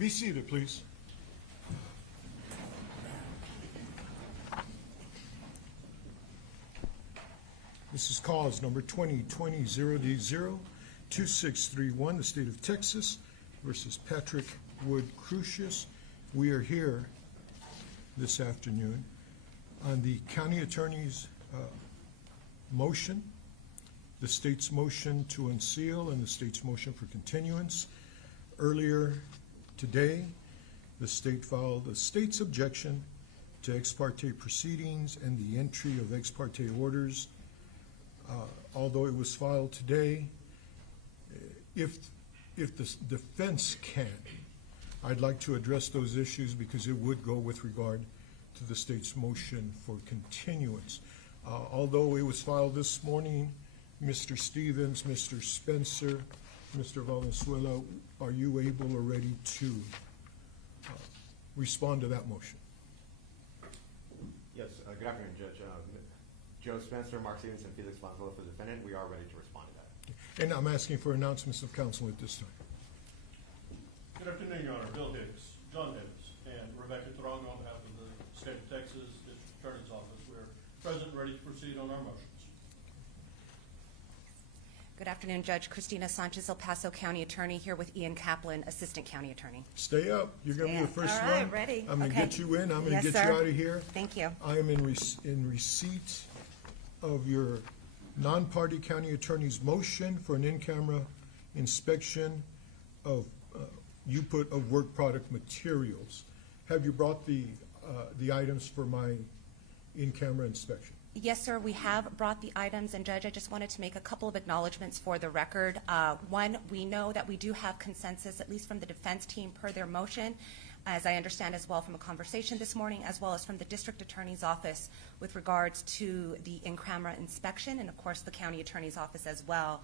Be seated, please. This is cause number 2020-0D02631, the state of Texas versus Patrick Wood Crucius. We are here this afternoon on the county attorney's motion, the state's motion to unseal, and the state's motion for continuance. Earlier today, the state filed a state's objection to ex parte proceedings and the entry of ex parte orders. Although it was filed today, if the defense can, I'd like to address those issues because it would go with regard to the state's motion for continuance. Although it was filed this morning, Mr. Stevens, Mr. Spencer, Mr. Valenzuela, are you able or ready to respond to that motion? Yes, good afternoon, Judge. Joe Spencer, Mark Stevens, and Felix Valenzuela for the defendant. We are ready to respond to that. And I'm asking for announcements of counsel at this time. Good afternoon, Your Honor. Bill Hicks, John Hicks, and Rebecca Torongo on behalf of the State of Texas District Attorney's Office. We are present and ready to proceed on our motions. Good afternoon, Judge. Christina Sanchez, El Paso County Attorney, here with Ian Kaplan, Assistant County Attorney. Stay up. You're going to be the first All right, one. ready. I'm going to Okay. get you in. I'm going to Yes, get sir. you out of here. Thank you. I am in receipt of your non-party county attorney's motion for an in-camera inspection of U-put of work product materials. Have you brought the items for my in-camera inspection? Yes, sir, we have brought the items, and Judge, I just wanted to make a couple of acknowledgments for the record. One, we know that we do have consensus, at least from the defense team per their motion, as I understand as well from a conversation this morning, as well as from the district attorney's office with regards to the in-camera inspection, and of course the county attorney's office as well.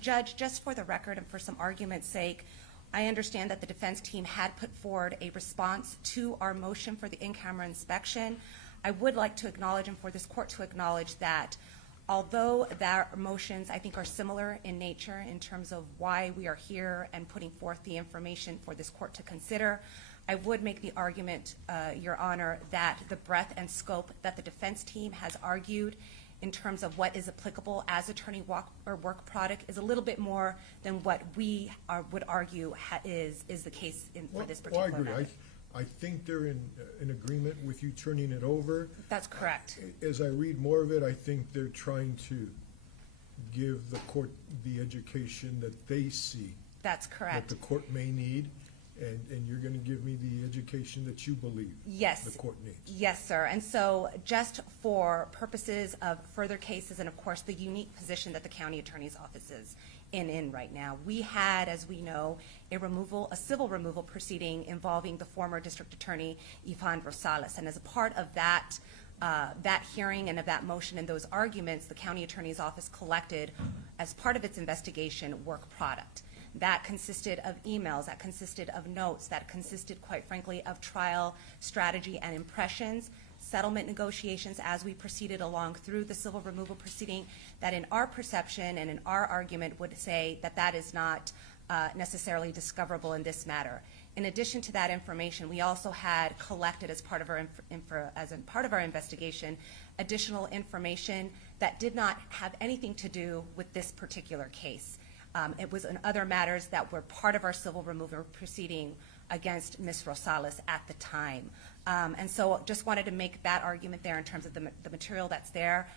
Judge, just for the record and for some argument's sake, I understand that the defense team had put forward a response to our motion for the in-camera inspection. I would like to acknowledge, and for this court to acknowledge, that although their motions I think are similar in nature in terms of why we are here and putting forth the information for this court to consider, I would make the argument, Your Honor, that the breadth and scope that the defense team has argued in terms of what is applicable as attorney work product is a little bit more than what we would argue is the case for this particular Well, I agree. matter. I think they're in agreement with you turning it over. That's correct. As I read more of it, I think they're trying to give the court the education that they see That's that correct. the court may need, and you're going to give me the education that you believe Yes. the court needs. Yes, sir. And so just for purposes of further cases and, of course, the unique position that the county attorney's office is in right now, we had, as we know, a civil removal proceeding involving the former district attorney, Ivan Rosales. And as a part of that hearing and of that motion and those arguments, the county attorney's office collected, as part of its investigation, work product. That consisted of emails, that consisted of notes, that consisted, quite frankly, of trial strategy and impressions, settlement negotiations as we proceeded along through the civil removal proceeding, that in our perception and in our argument would say that that is not necessarily discoverable in this matter. In addition to that information, we also had collected as part of our investigation additional information that did not have anything to do with this particular case. It was in other matters that were part of our civil removal proceeding against Ms. Rosales at the time. And so just wanted to make that argument there in terms of the material that's there.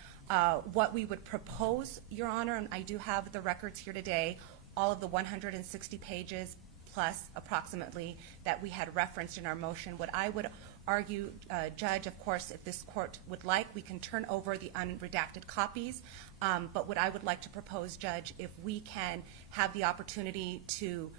What we would propose, Your Honor, and I do have the records here today, all of the 160 pages plus approximately that we had referenced in our motion. What I would argue, Judge, of course, if this court would like, we can turn over the unredacted copies. But what I would like to propose, Judge, if we can have the opportunity to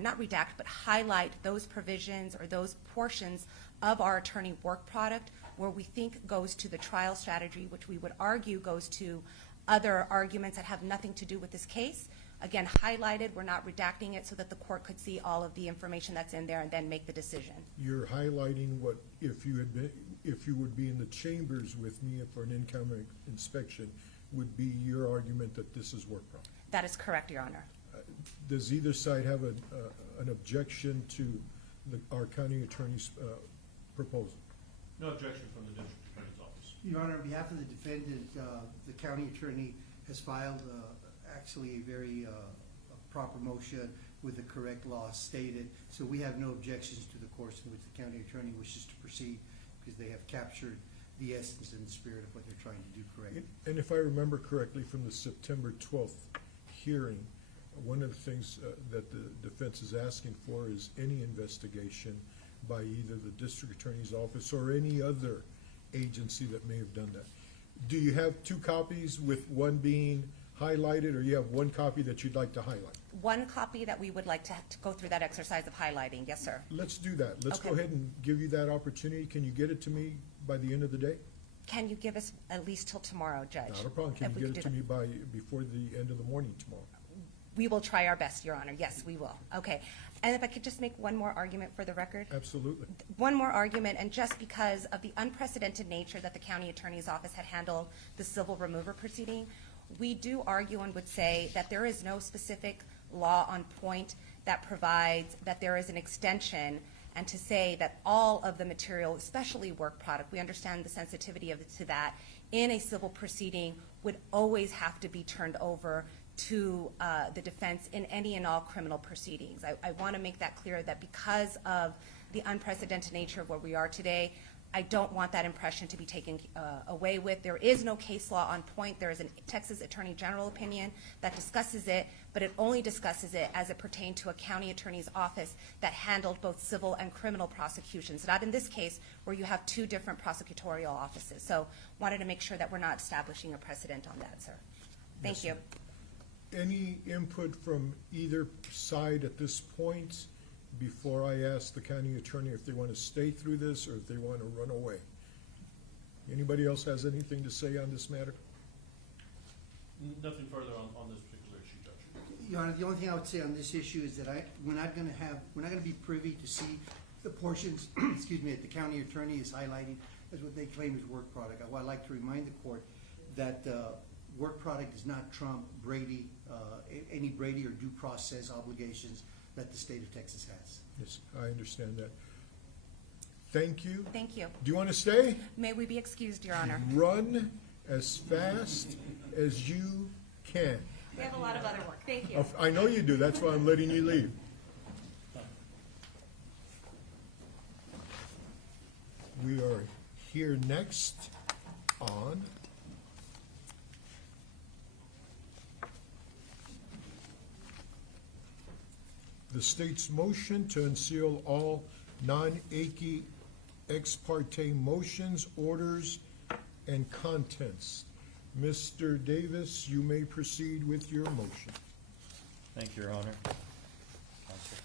not redact, but highlight those provisions or those portions of our attorney work product where we think goes to the trial strategy, which we would argue goes to other arguments that have nothing to do with this case. Again, highlighted, we're not redacting it so that the court could see all of the information that's in there and then make the decision. You're highlighting what, if you would be in the chambers with me for an in-camera inspection, would be your argument that this is work product. That is correct, Your Honor. does either side have an objection to our county attorney's proposal? No objection from the district attorney's office. Your Honor, on behalf of the defendant, the county attorney has filed actually a very proper motion with the correct law stated. So we have no objections to the course in which the county attorney wishes to proceed because they have captured the essence and the spirit of what they're trying to do correctly. And if I remember correctly from the September 12th hearing, one of the things that the defense is asking for is any investigation by either the district attorney's office or any other agency that may have done that. Do you have two copies with one being highlighted, or you have one copy that you'd like to highlight? One copy that we would like to go through that exercise of highlighting. Yes, sir. Let's do that. Let's go Okay. ahead and give you that opportunity. Can you get it to me by the end of the day? Can you give us at least till tomorrow, Judge? Not a problem. Can If we you could get it do to that. me before the end of the morning tomorrow? We will try our best, Your Honor. Yes, we will. Okay. And if I could just make one more argument for the record? Absolutely. One more argument, and just because of the unprecedented nature that the county attorney's office had handled the civil remover proceeding, we do argue and would say that there is no specific law on point that provides that there is an extension, and to say that all of the material, especially work product, we understand the sensitivity of it to that, in a civil proceeding would always have to be turned over to the defense in any and all criminal proceedings. I want to make that clear, that because of the unprecedented nature of where we are today, I don't want that impression to be taken away with. There is no case law on point. There is a Texas Attorney General opinion that discusses it, but it only discusses it as it pertained to a county attorney's office that handled both civil and criminal prosecutions, not in this case where you have two different prosecutorial offices. So wanted to make sure that we're not establishing a precedent on that, sir. Thank you. Any input from either side at this point before I ask the county attorney if they want to stay through this or if they want to run away? Anybody else has anything to say on this matter? Nothing further on this particular issue, Judge. Your Honor, the only thing I would say on this issue is that we're not going to be privy to see the portions, excuse me, that the county attorney is highlighting as what they claim is work product. I'd like to remind the court that work product does not trump Brady, any Brady or due process obligations that the state of Texas has. Yes, I understand that. Thank you. Thank you. Do you want to stay? May we be excused, Your Honor? Run as fast as you can. We have a lot of other work. Thank you. I know you do. That's why I'm letting you leave. We are here next on the state's motion to unseal all non-ackie ex parte motions, orders, and contents. Mr. Davis, you may proceed with your motion. Thank you, Your Honor. Counsel.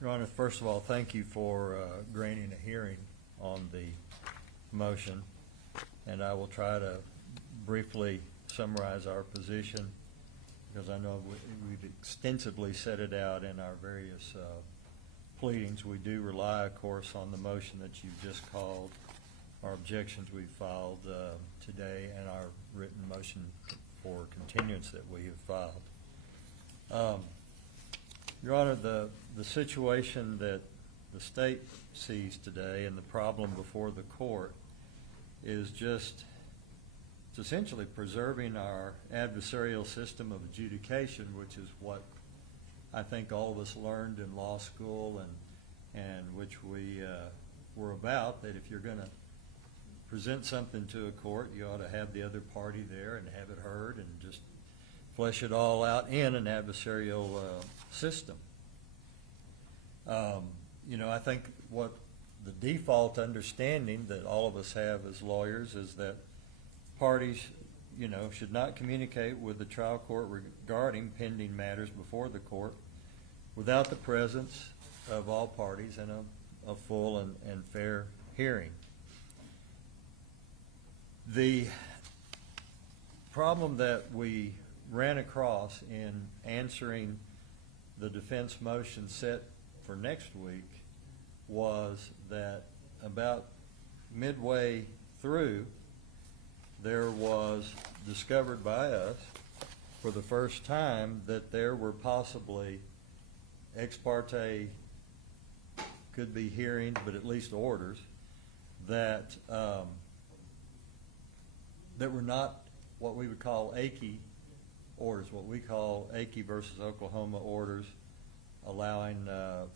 Your Honor, first of all, thank you for granting a hearing on the motion, and I will try to briefly summarize our position, because I know we've extensively set it out in our various pleadings. We do rely, of course, on the motion that you've just called, our objections we filed today, and our written motion for continuance that we have filed. Your Honor, the situation that the state sees today and the problem before the court is just, it's essentially preserving our adversarial system of adjudication, which is what I think all of us learned in law school, and which we were about, that if you're going to present something to a court, you ought to have the other party there and have it heard and just flesh it all out in an adversarial system. You know, I think what the default understanding that all of us have as lawyers is that parties, you know, should not communicate with the trial court regarding pending matters before the court without the presence of all parties and a full and fair hearing. The problem that we ran across in answering the defense motion set for next week was that about midway through, there was discovered by us for the first time that there were possibly ex parte, could be hearings, but at least orders, that that were not what we would call AKI orders, what we call AKI versus Oklahoma orders, allowing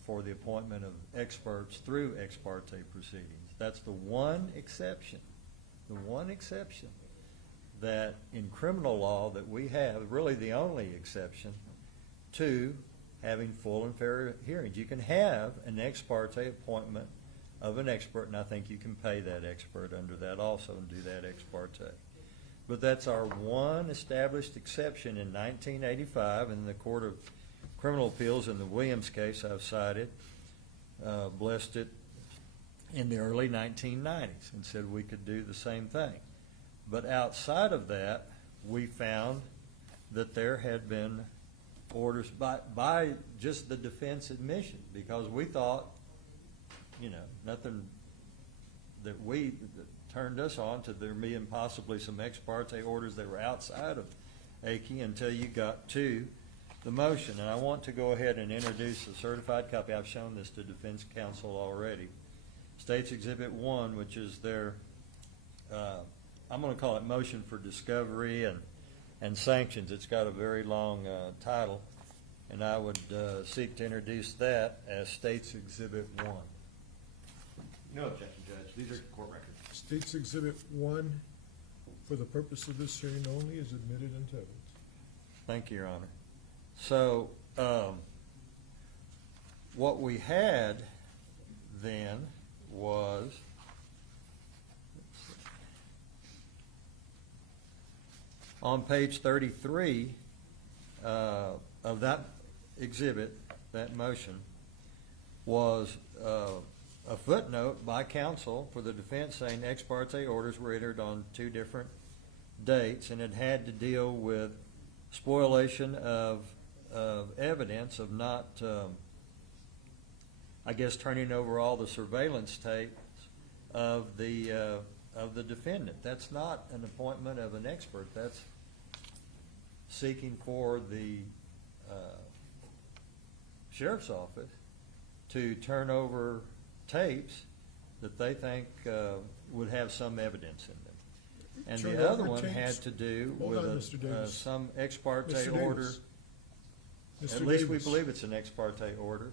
for the appointment of experts through ex parte proceedings. That's the one exception that in criminal law that we have, really the only exception to having full and fair hearings. You can have an ex parte appointment of an expert, and I think you can pay that expert under that also and do that ex parte. But that's our one established exception in 1985 in the Court of Criminal Appeals in the Williams case I've cited, blessed it in the early 1990s and said we could do the same thing. But outside of that, we found that there had been orders by just the defense admission, because we thought, nothing that turned us on to there being possibly some ex parte orders that were outside of AKI until you got to the motion. And I want to go ahead and introduce a certified copy. I've shown this to defense counsel already. State's Exhibit 1, which is their, I'm going to call it motion for discovery and sanctions. It's got a very long title, and I would seek to introduce that as State's Exhibit 1. No objection, Judge. These are court records. State's Exhibit 1, for the purpose of this hearing only, is admitted into evidence. Thank you, Your Honor. So what we had then was, on page 33 of that exhibit, that motion, was a footnote by counsel for the defense saying ex parte orders were entered on 2 different dates, and it had to deal with spoliation of evidence, of not, I guess, turning over all the surveillance tapes of the defendant. That's not an appointment of an expert. That's seeking for the sheriff's office to turn over tapes that they think would have some evidence in them. And Turn the other over one had tapes? to do Hold with on, Mr. Davis. some ex parte Mr. order. Davis. Mr. At least we Davis, believe it's an ex parte order.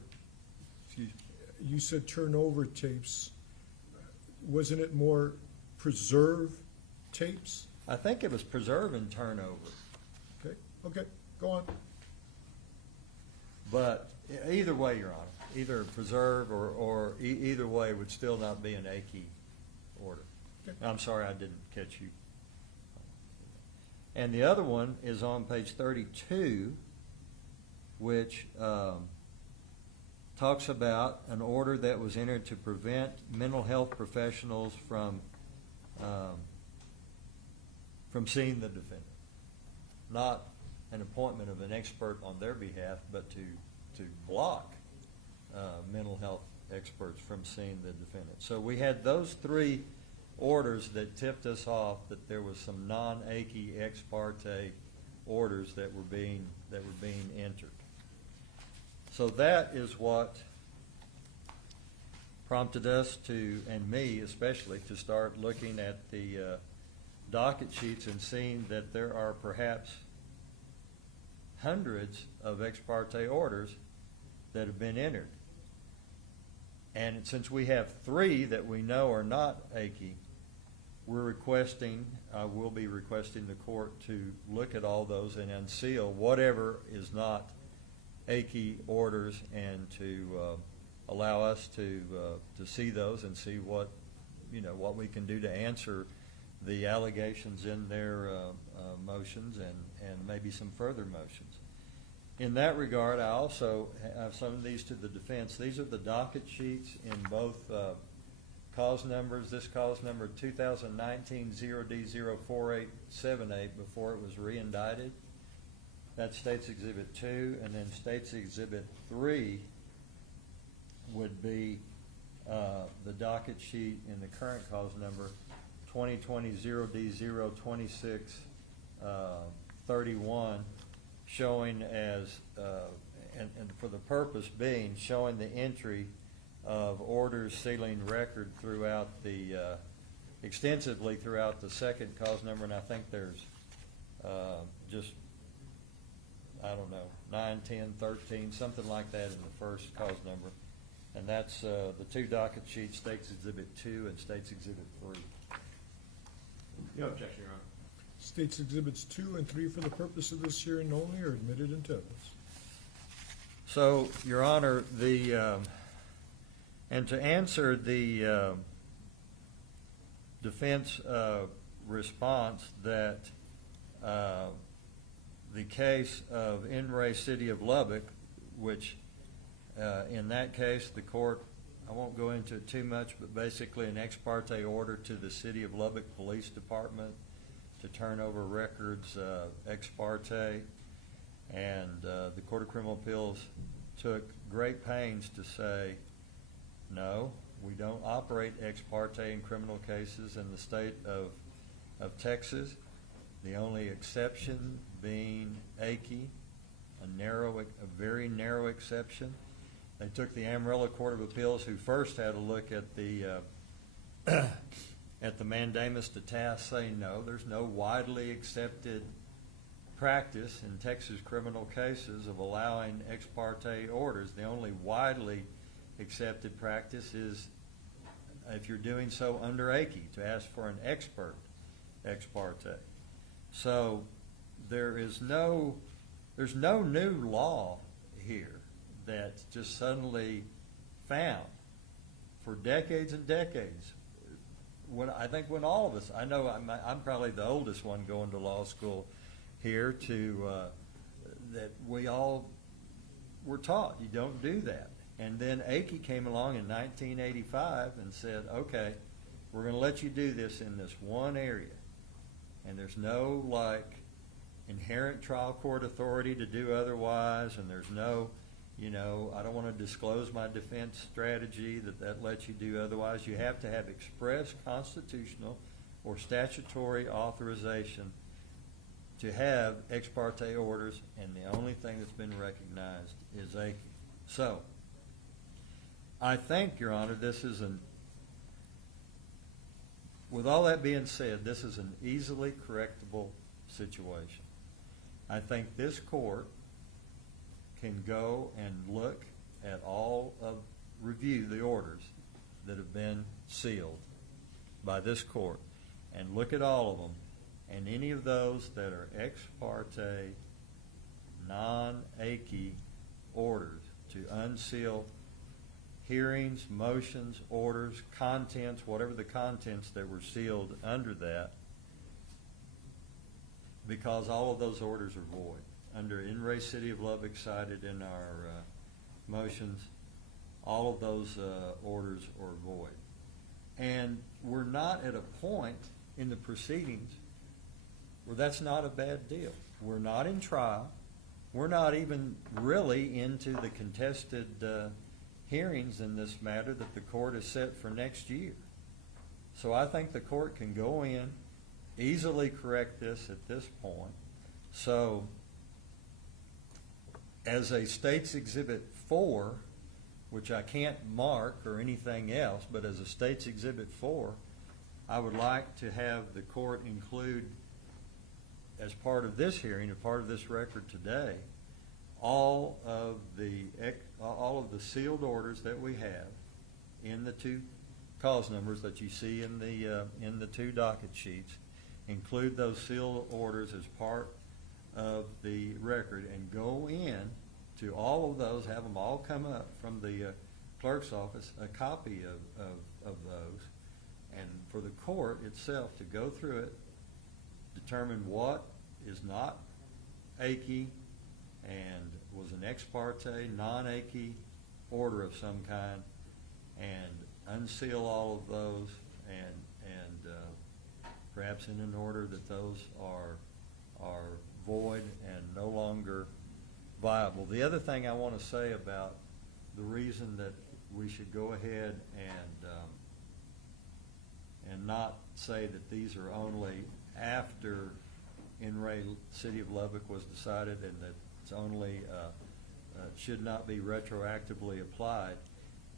you said turn over tapes. Wasn't it more preserve tapes? I think it was preserve and turnover. Okay, go on. But either way, Your Honor, either preserve or either way would still not be an AKI order. Okay. I'm sorry I didn't catch you. And the other one is on page 32, which talks about an order that was entered to prevent mental health professionals from seeing the defendant. Not an appointment of an expert on their behalf, but to block mental health experts from seeing the defendant. So we had those 3 orders that tipped us off that there was some non-AKI ex parte orders that were being entered. So that is what prompted us to, and me especially, to start looking at the docket sheets and seeing that there are perhaps hundreds of ex parte orders that have been entered. And since we have 3 that we know are not AKI, we'll be requesting the court to look at all those and unseal whatever is not AKI orders, and to allow us to see those and see what we can do to answer the allegations in their motions and maybe some further motions. In that regard, I also have some of these to the defense. These are the docket sheets in both cause numbers. This cause number 2019 0D04878 before it was re-indicted. That's State's Exhibit 2, and then State's Exhibit 3 would be the docket sheet in the current cause number 2020 0D02631 showing as, and for the purpose being, showing the entry of orders sealing record throughout the, extensively throughout the second cause number, and I think there's just, I don't know, 9, 10, 13, something like that in the first cause number. And that's the two docket sheets, States Exhibit 2 and States Exhibit 3. No objection, Your Honor. States Exhibits 2 and 3 for the purpose of this hearing only are admitted into evidence. So, Your Honor, and to answer the defense response that the case of In re City of Lubbock, which in that case the court, I won't go into it too much, but basically an ex parte order to the City of Lubbock Police Department to turn over records ex parte, and the Court of Criminal Appeals took great pains to say, no, we don't operate ex parte in criminal cases in the state of Texas. The only exception being Akey, a very narrow exception. They took the Amarillo Court of Appeals, who first had a look at the at the mandamus to task, saying no, there's no widely accepted practice in Texas criminal cases of allowing ex parte orders. The only widely accepted practice is if you're doing so under Akey, to ask for an expert ex parte. So there's no new law here that's just suddenly found. For decades and decades, I think when all of us, I know I'm probably the oldest one going to law school here, that we all were taught you don't do that. And then Akey came along in 1985 and said, okay, we're going to let you do this in this one area. And there's no inherent trial court authority to do otherwise, and there's no, I don't want to disclose my defense strategy that lets you do otherwise. You have to have express constitutional or statutory authorization to have ex parte orders, and the only thing that's been recognized is Akey. So, I think, Your Honor, with all that being said, this is an easily correctable situation. I think this court can go and look at review the orders that have been sealed by this court, and look at all of them, and any of those that are ex parte, non-Akey orders to unseal hearings, motions, orders, contents, whatever the contents that were sealed under that, because all of those orders are void. Under In re City of Lubbock cited in our motions, all of those orders are void. And we're not at a point in the proceedings where that's not a bad deal. We're not in trial. We're not even really into the contested hearings in this matter that the court has set for next year. So I think the court can go in, easily correct this at this point. So as a State's Exhibit 4, which I can't mark or anything else, but as a State's Exhibit 4, I would like to have the court include, as part of this hearing, a part of this record today, all of the sealed orders that we have in the two cause numbers that you see in the two docket sheets. Include those sealed orders as part of the record, and go in to all of those, have them all come up from the clerk's office, a copy of those, and for the court itself to go through it, determine what is not Akey and was an ex parte, non-Akey order of some kind, and unseal all of those, and perhaps in an order that those are void and no longer viable. The other thing I want to say about the reason that we should go ahead and not say that these are only after in Ray City of Lubbock was decided and that it's only, should not be retroactively applied,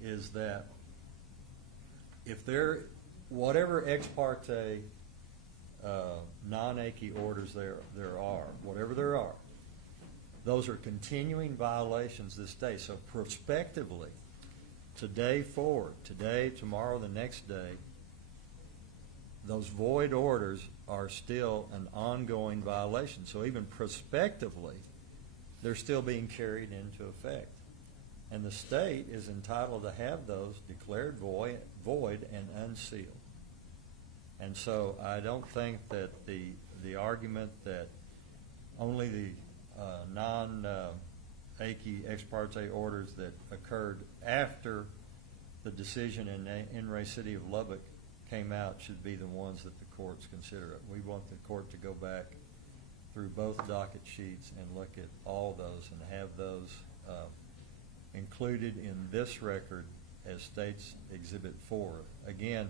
is that if there, whatever ex parte non-achy orders there are, whatever there are, those are continuing violations this day. So prospectively, today forward, today, tomorrow, the next day, those void orders are still an ongoing violation. So even prospectively, they're still being carried into effect. And the state is entitled to have those declared void and unsealed. And so I don't think that the argument that only the non-achy ex parte orders that occurred after the decision in Ray City of Lubbock came out should be the ones that the courts consider. We want the court to go back through both docket sheets and look at all those and have those included in this record as State's Exhibit 4. Again,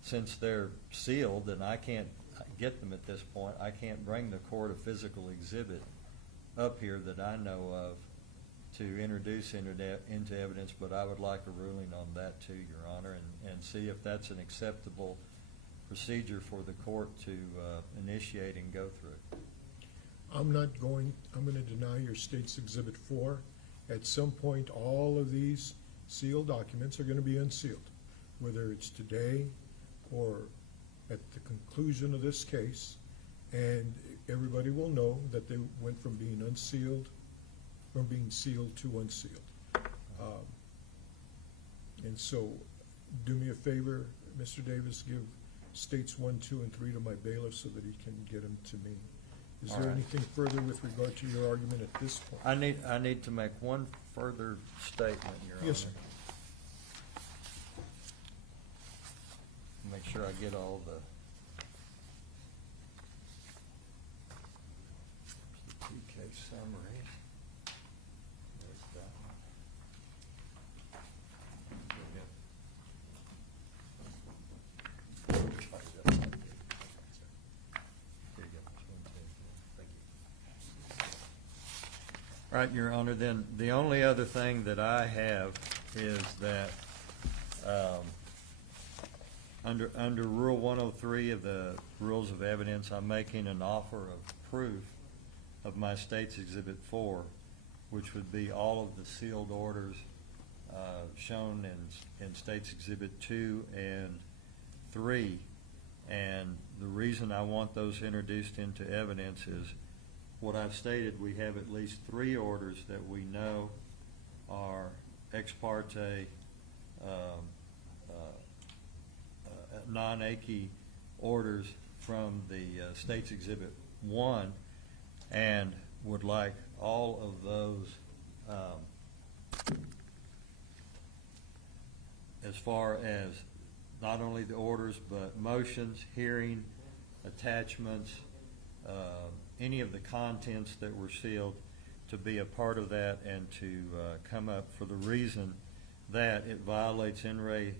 since they're sealed and I can't get them at this point, I can't bring the court a physical exhibit up here that I know of to introduce into evidence, but I would like a ruling on that too, Your Honor, and see if that's an acceptable procedure for the court to initiate and go through. I'm going to deny your State's Exhibit 4. At some point, all of these sealed documents are going to be unsealed, whether it's today or at the conclusion of this case, and everybody will know that they went from being unsealed, from being sealed to unsealed. And so, do me a favor, Mr. Davis, give States 1, 2, and 3 to my bailiff so that he can get them to me. Is All there right. anything further with regard to your argument at this point? I need to make one further statement, Your Honor. Yes, sir. Make sure I get all the two-case summary. There's that one. There we go. Here you go. Thank you. All right, Your Honor, then the only other thing that I have is that under Rule 103 of the Rules of Evidence, I'm making an offer of proof of my State's Exhibit 4, which would be all of the sealed orders shown in State's Exhibit 2 and 3. And the reason I want those introduced into evidence is what I've stated. We have at least 3 orders that we know are ex parte non-achy orders from the State's Exhibit 1, and would like all of those as far as not only the orders but motions, hearing, attachments, any of the contents that were sealed to be a part of that and to come up for the reason that it violates NRA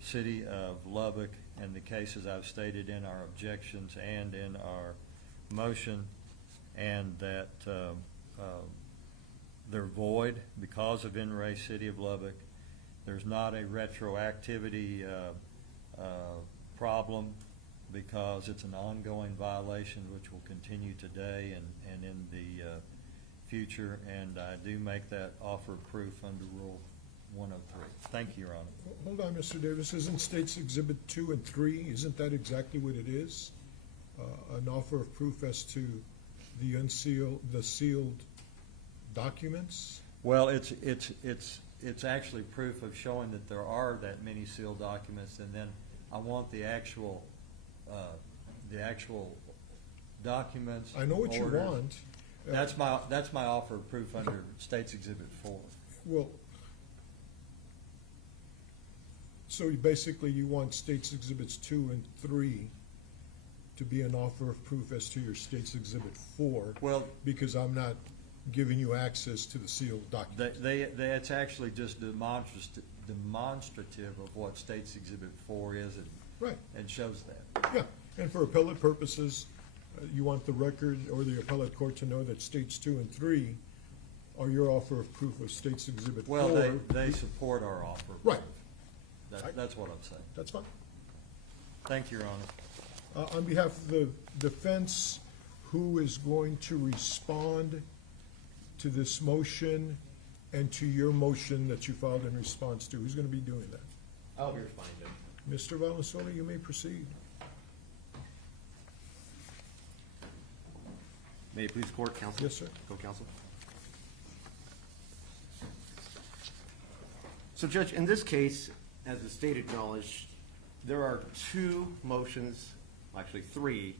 City of Lubbock and the cases I've stated in our objections and in our motion, and that they're void because of NRA City of Lubbock. There's not a retroactivity problem because it's an ongoing violation which will continue today and in the future, and I do make that offer of proof under Rule 103. Thank you, Your Honor. Hold on, Mr. Davis. Isn't States Exhibit 2 and 3, isn't that exactly what it is? An offer of proof as to the sealed documents? Well, it's actually proof of showing that there are that many sealed documents, and then I want the actual documents. I know what you orders. want. That's my offer of proof under State's Exhibit 4. Well, so basically you want States Exhibits 2 and 3 to be an offer of proof as to your States Exhibit 4, Well, because I'm not giving you access to the sealed documents. it's actually just demonstrative of what State's Exhibit 4 is, Right, and shows that. yeah. And for appellate purposes, You want the record or the appellate court to know that States 2 and 3 are your offer of proof of States Exhibit 4. Well, they support our offer. Right. That's what I'm saying. That's fine. Thank you, Your Honor. On behalf of the defense, who is going to respond to this motion and to your motion that you filed in response to? Who's going to be doing that? I'll be responding, Judge. Mr. Valenzuela, you may proceed. May it please the court, counsel? Yes, sir. Co-counsel? So, Judge, in this case, as the state acknowledged, there are two motions, actually three,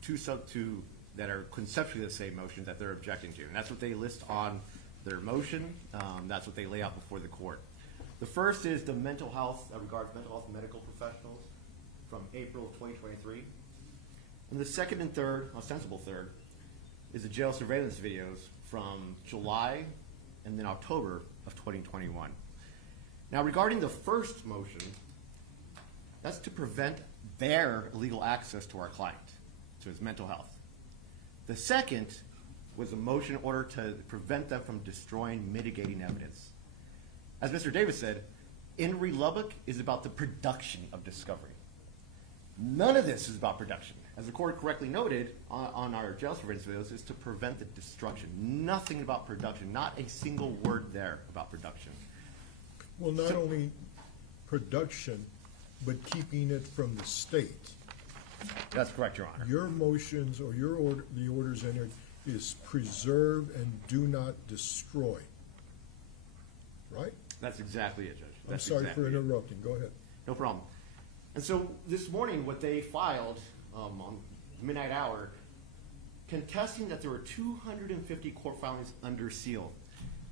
two that are conceptually the same motions that they're objecting to. And that's what they list on their motion. That's what they lay out before the court. The first is the mental health, regards mental health medical professionals from April of 2023. And the second and third, ostensible third, is the jail surveillance videos from July and then October of 2021. Now, regarding the first motion, that's to prevent their illegal access to our client, to his mental health. The second was a motion in order to prevent them from destroying mitigating evidence. As Mr. Davis said, In re Lubbock is about the production of discovery. None of this is about production. As the court correctly noted on our jail surveillance videos, is to prevent the destruction. Nothing about production, not a single word there about production. Well, not only production, but keeping it from the state. That's correct, Your Honor. Your motions or your order, the orders entered, is preserve and do not destroy. Right? That's exactly it, Judge. I'm That's sorry exactly for it. interrupting. Go ahead. No problem. And so this morning, what they filed on midnight hour, contesting that there were 250 court filings under seal.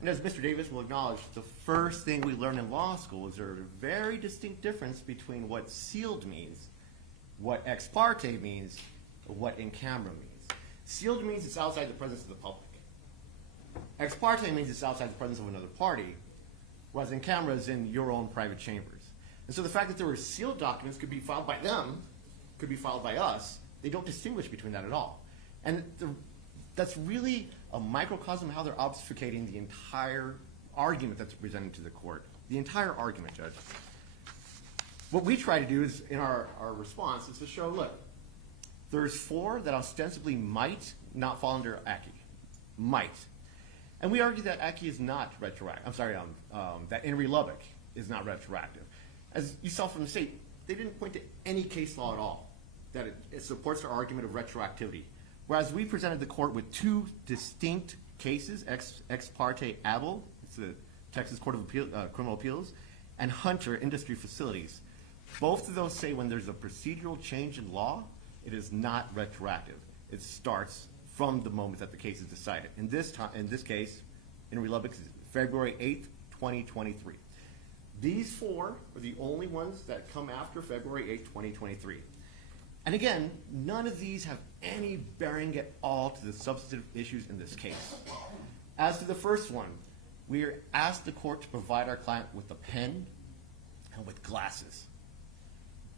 And as Mr. Davis will acknowledge, the first thing we learned in law school is there's a very distinct difference between what sealed means, what ex parte means, or what in camera means. Sealed means it's outside the presence of the public. Ex parte means it's outside the presence of another party, whereas in camera is in your own private chambers. And so the fact that there were sealed documents could be filed by them, could be filed by us, they don't distinguish between that at all. And that's really a microcosm of how they're obfuscating the entire argument that's presented to the court. The entire argument, Judge. What we try to do is, in our response, is to show, look, there's 4 that ostensibly might not fall under ACCI. Might. And we argue that ACCI is not retroactive. I'm sorry, that In re Lubbock is not retroactive. As you saw from the state, they didn't point to any case law at all that it supports our argument of retroactivity. Whereas we presented the court with 2 distinct cases, ex parte Abel, it's the Texas Court of Criminal Appeals, and Hunter Industry Facilities. Both of those say when there's a procedural change in law, it is not retroactive. It starts from the moment that the case is decided. In this case, In re Lubbock, February 8th, 2023. These 4 are the only ones that come after February 8th, 2023. And again, none of these have any bearing at all to the substantive issues in this case. As to the first one, we asked the court to provide our client with a pen and with glasses.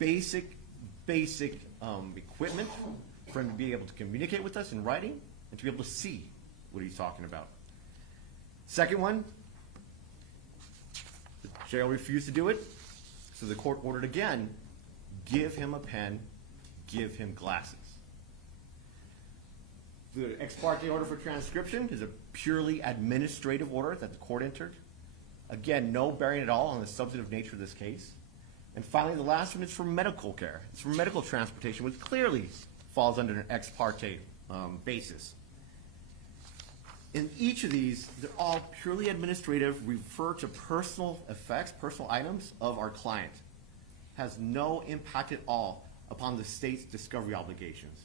Basic equipment for him to be able to communicate with us in writing and to be able to see what he's talking about. Second one, the jail refused to do it, so the court ordered again, give him a pen, give him glasses. The ex parte order for transcription is a purely administrative order that the court entered. Again, no bearing at all on the substantive nature of this case. And finally, the last one is for medical care. It's for medical transportation, which clearly falls under an ex parte basis. In each of these, they're all purely administrative, refer to personal effects, personal items of our client. Has no impact at all upon the state's discovery obligations.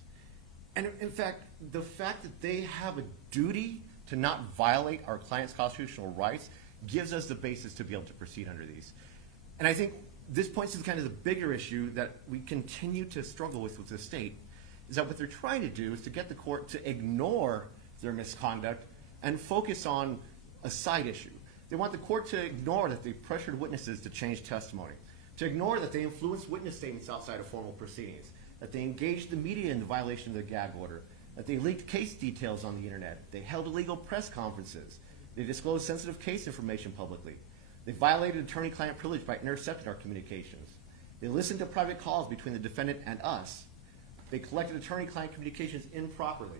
And in fact, the fact that they have a duty to not violate our client's constitutional rights gives us the basis to be able to proceed under these. And I think this points to kind of the bigger issue that we continue to struggle with the state, is that what they're trying to do is to get the court to ignore their misconduct and focus on a side issue. They want the court to ignore that they pressured witnesses to change testimony, to ignore that they influenced witness statements outside of formal proceedings, that they engaged the media in the violation of the gag order, that they leaked case details on the internet, they held illegal press conferences, they disclosed sensitive case information publicly, they violated attorney-client privilege by intercepting our communications, they listened to private calls between the defendant and us, they collected attorney-client communications improperly,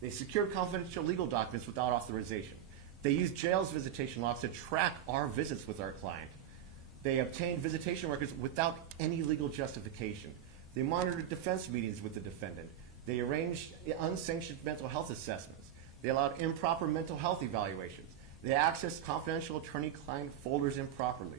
they secured confidential legal documents without authorization, they used jail's visitation logs to track our visits with our client, they obtained visitation records without any legal justification, they monitored defense meetings with the defendant, they arranged unsanctioned mental health assessments, they allowed improper mental health evaluations, they accessed confidential attorney-client folders improperly,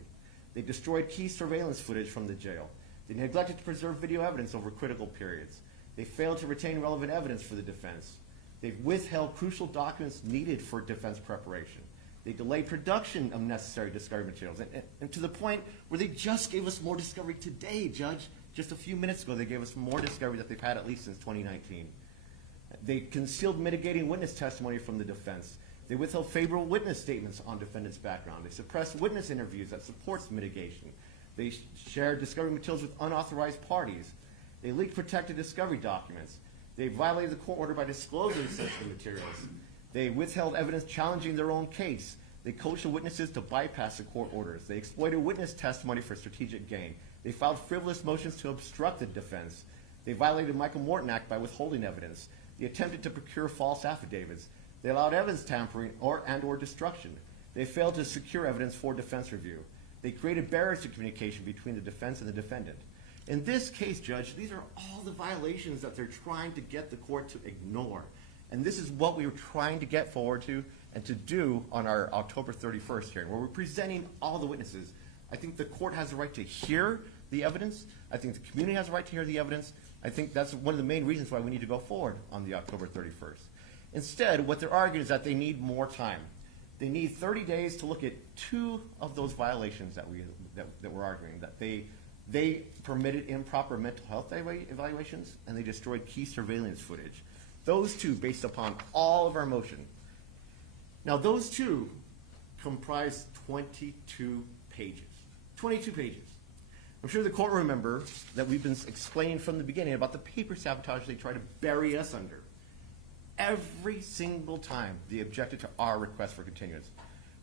they destroyed key surveillance footage from the jail, they neglected to preserve video evidence over critical periods, they failed to retain relevant evidence for the defense, they withheld crucial documents needed for defense preparation, they delayed production of necessary discovery materials, and to the point where they just gave us more discovery today, Judge. Just a few minutes ago, they gave us more discovery that they've had at least since 2019. They concealed mitigating witness testimony from the defense. They withheld favorable witness statements on defendant's background. They suppressed witness interviews that supports mitigation. They shared discovery materials with unauthorized parties. They leaked protected discovery documents. They violated the court order by disclosing sensitive materials. They withheld evidence challenging their own case. They coached the witnesses to bypass the court orders. They exploited witness testimony for strategic gain. They filed frivolous motions to obstruct the defense. They violated the Michael Morton Act by withholding evidence. They attempted to procure false affidavits. They allowed evidence tampering or destruction. They failed to secure evidence for defense review. They created barriers to communication between the defense and the defendant. In this case, Judge, these are all the violations that they're trying to get the court to ignore. And this is what we were trying to get forward to and to do on our October 31st hearing, where we're presenting all the witnesses. I think the court has the right to hear the evidence. I think the community has the right to hear the evidence. I think that's one of the main reasons why we need to go forward on the October 31st. Instead, what they're arguing is that they need more time. They need 30 days to look at two of those violations that we're arguing, that they permitted improper mental health evaluations and they destroyed key surveillance footage. Those two, based upon all of our motion. Now, those two comprise 22 pages. 22 pages. I'm sure the court will remember that we've been explaining from the beginning about the paper sabotage they try to bury us under. Every single time they objected to our request for continuance,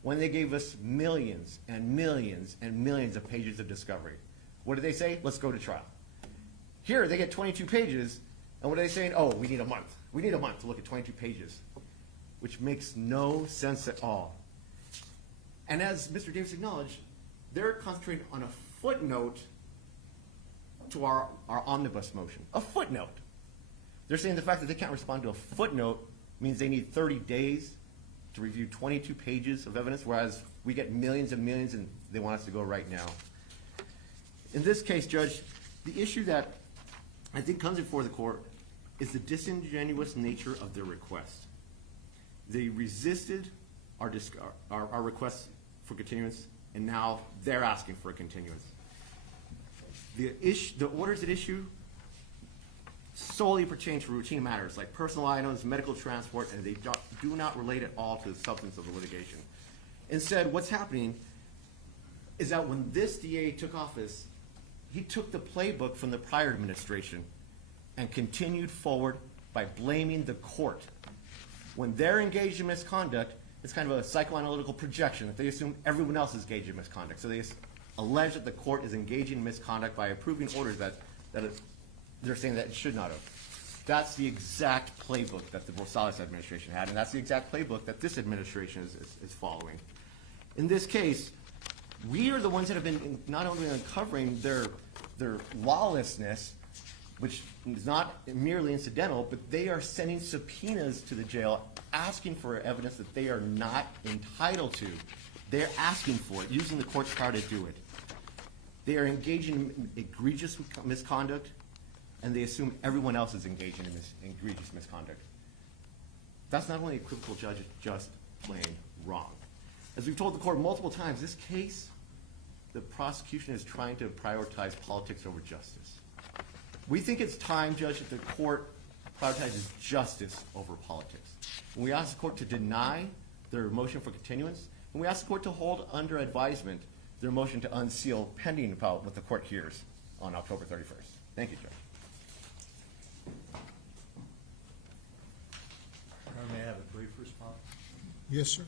when they gave us millions and millions and millions of pages of discovery. What did they say? Let's go to trial. Here, they get 22 pages, and what are they saying? Oh, we need a month. We need a month to look at 22 pages, which makes no sense at all. And as Mr. Davis acknowledged, they're concentrating on a footnote to our omnibus motion. A footnote. They're saying the fact that they can't respond to a footnote means they need 30 days to review 22 pages of evidence, whereas we get millions and millions and they want us to go right now. In this case, Judge, the issue that I think comes before the court is the disingenuous nature of their request. They resisted our request for continuance, and now they're asking for a continuance. The orders at issue solely pertain to routine matters like personal items, medical transport, and they do not relate at all to the substance of the litigation. Instead, what's happening is that when this DA took office, he took the playbook from the prior administration and continued forward by blaming the court. When they're engaged in misconduct, it's kind of a psychoanalytical projection that they assume everyone else is engaged in misconduct. So they allege that the court is engaging in misconduct by approving orders that they're saying that it should not have. That's the exact playbook that the Rosales administration had, and that's the exact playbook that this administration is following. In this case, we are the ones that have been not only uncovering their lawlessness, which is not merely incidental, but they are sending subpoenas to the jail asking for evidence that they are not entitled to. They're asking for it, using the court's power to do it. They are engaging in egregious misconduct, and they assume everyone else is engaging in this egregious misconduct. That's not only equivocal, Judge, it's just plain wrong. As we've told the court multiple times, this case, the prosecution is trying to prioritize politics over justice. We think it's time, Judge, that the court prioritizes justice over politics. When we ask the court to deny their motion for continuance, and we ask the court to hold under advisement their motion to unseal pending about what the court hears on October 31st. Thank you, Judge. Yes, sir.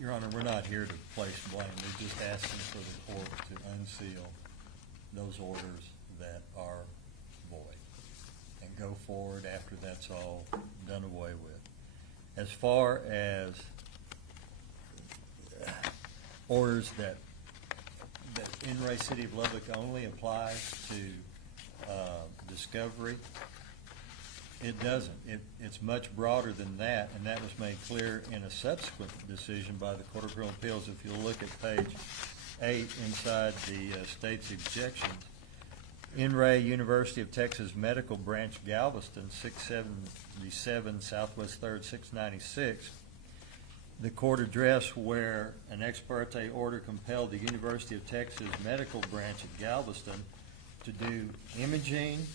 Your Honor, we're not here to place blame. We're just asking for the court to unseal those orders that are void and go forward after that's all done away with. As far as orders that in Ray City of Lubbock only applies to discovery, it doesn't. It's much broader than that, and that was made clear in a subsequent decision by the Court of Criminal Appeals. If you'll look at page 8 inside the state's objections, in Ray University of Texas Medical Branch Galveston, 677 Southwest 3rd, 696, the court addressed where an ex parte order compelled the University of Texas Medical Branch at Galveston to do imaging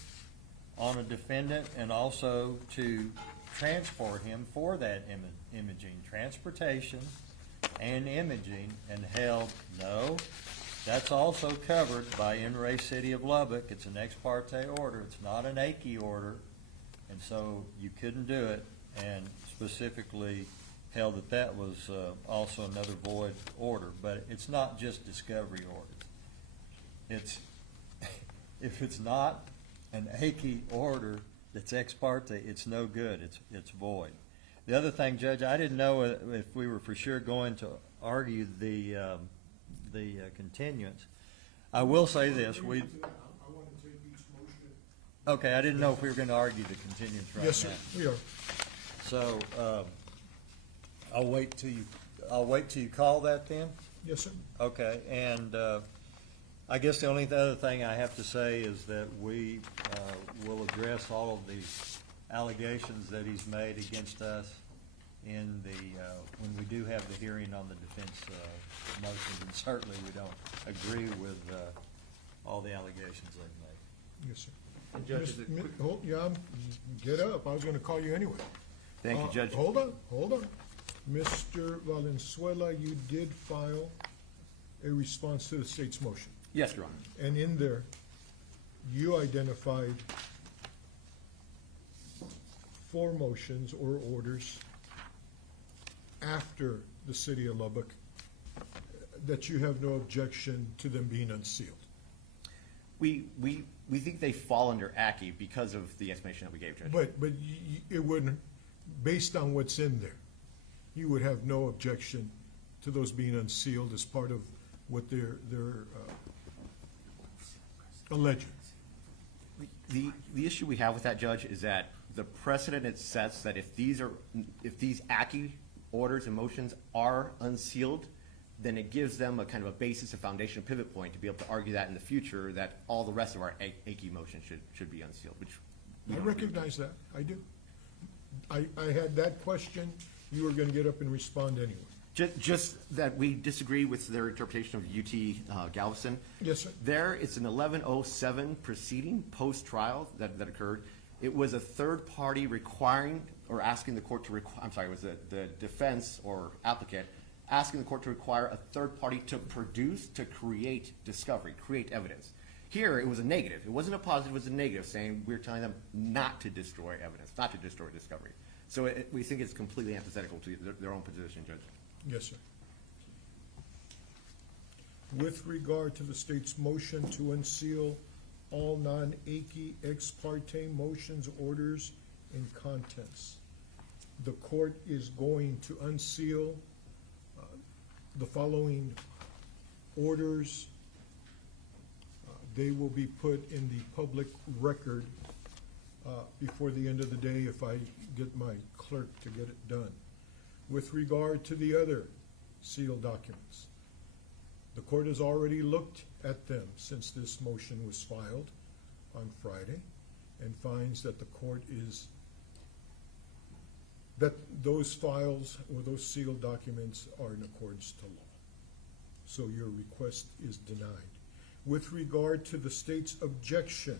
on a defendant and also to transport him for that imaging, transportation and imaging, and held, no, that's also covered by in Ray City of Lubbock. It's an ex parte order. It's not an AKI order, and so you couldn't do it, and specifically held that that was also another void order. But it's not just discovery orders. It's if it's not an AKI order that's ex parte, it's no good. It's void. The other thing, Judge, I didn't know if we were for sure going to argue the continuance. I will say this: I want to take each motion. okay. I didn't know if we were going to argue the continuance right Yes, sir, now. we are. So I'll wait till you call that then. Yes, sir. Okay, and I guess the only other thing I have to say is that we will address all of the allegations that he's made against us in the when we do have the hearing on the defense motions, and certainly we don't agree with all the allegations they've made. Yes, sir. And Judge, is it quick- Get up. I was going to call you anyway. Thank you, Judge. Hold on. Mr. Valenzuela, you did file a response to the state's motion. Yes, Your Honor. And in there, you identified 4 motions or orders after the city of Lubbock that you have no objection to them being unsealed. We think they fall under ACI because of the explanation that we gave, Judge. But it wouldn't, based on what's in there, you would have no objection to those being unsealed as part of what they're alleging. The issue we have with that, Judge, is that the precedent it sets that if these ACI orders and motions are unsealed, then it gives them a kind of a basis, a foundation, a pivot point to be able to argue that in the future that all the rest of our ACI motions should be unsealed, which we I don't agree with. recognize that, I do. I had that question, you were gonna get up and respond anyway. Just that we disagree with their interpretation of UT Galveston. Yes, sir. There, it's an 1107 proceeding, post-trial that occurred. It was a third party requiring or asking the court to it was the defense or applicant asking the court to require a third party to produce, to create discovery, create evidence. Here, it was a negative. It wasn't a positive, it was a negative, saying we're telling them not to destroy evidence, not to destroy discovery. So we think it's completely antithetical to their own position, Judge. Yes, sir. With regard to the state's motion to unseal all non-AKI ex parte motions, orders, and contents, the court is going to unseal the following orders. They will be put in the public record before the end of the day if I get my clerk to get it done. With regard to the other sealed documents, the court has already looked at them since this motion was filed on Friday and finds that the court that those files or those sealed documents are in accordance to law. So your request is denied. With regard to the state's objection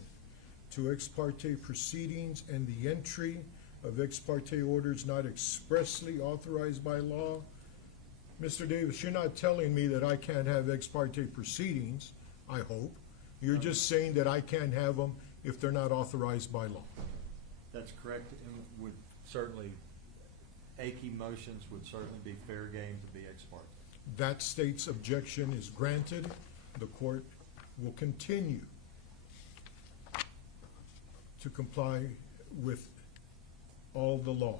to ex parte proceedings and the entry of ex parte orders not expressly authorized by law, Mr. Davis, you're not telling me that I can't have ex parte proceedings, I hope. You're just saying that I can't have them if they're not authorized by law. That's correct, and would certainly, AKI motions would certainly be fair game to be ex parte. That state's objection is granted. The court will continue to comply with all the law.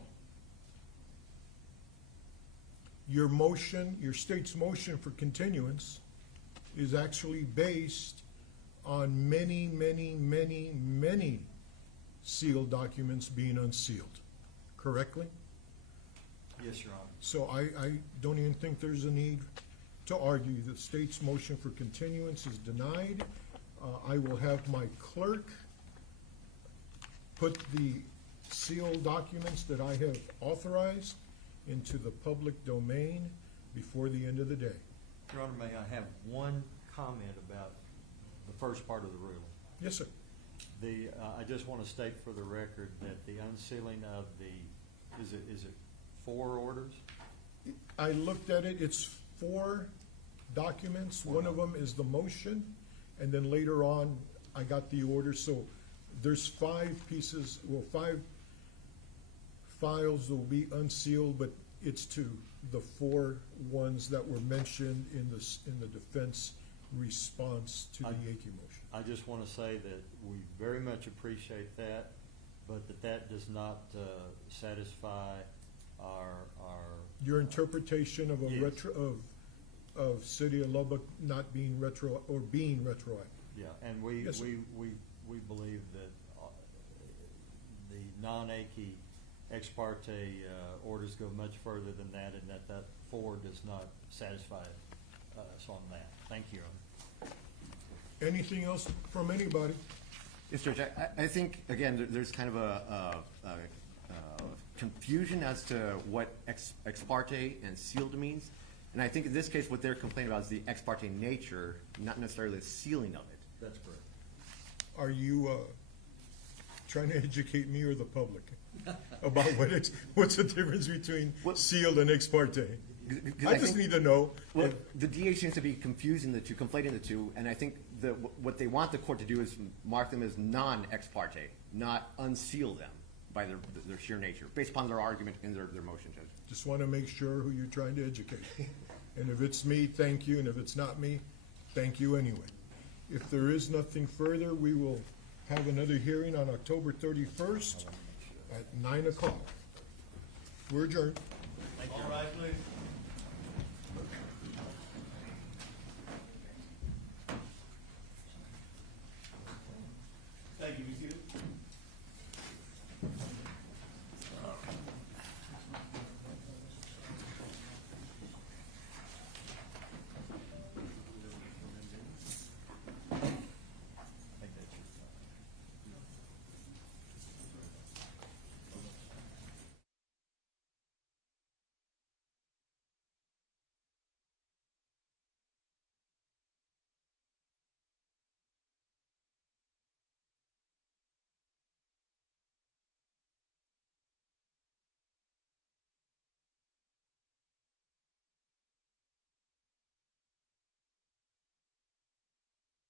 Your motion, your state's motion for continuance is actually based on many, many, many, many sealed documents being unsealed, correctly? Yes, Your Honor. So I don't even think there's a need to argue. The state's motion for continuance is denied. I will have my clerk put the sealed documents that I have authorized into the public domain before the end of the day. Your Honor, may I have one comment about the first part of the ruling? Yes, sir. I just want to state for the record that the unsealing of the, is it 4 orders? I looked at it, it's 4 documents. One of them is the motion, and then later on, I got the order. So there's 5 pieces, well, 5 files will be unsealed, but it's to the 4 ones that were mentioned in the defense response to the AKI motion. I just want to say that we very much appreciate that, but that does not satisfy our. Your interpretation of a Yes. of City of Lubbock not being retro, or being retroactive. Yeah, and we Yes, sir. we believe that the non-AKI ex parte orders go much further than that, and that 4 does not satisfy us on that. Thank you, Your Honor. Anything else from anybody? Yes, Judge, I think, again, there's kind of a confusion as to what ex parte and sealed means. And I think in this case, what they're complaining about is the ex parte nature, not necessarily the sealing of it. That's correct. Are you trying to educate me or the public about what's the difference between What- sealed and ex parte? 'Cause I just think- need to know. Well, the DA seems to be confusing the two, conflating the two, and I think that what they want the court to do is mark them as non-ex parte, not unseal them by their sheer nature, based upon their argument in their motion, Judge. Just want to make sure who you're trying to educate. And if it's me, thank you, and if it's not me, thank you anyway. If there is nothing further, we will have another hearing on October 31st at 9 o'clock. We're adjourned. All right, please.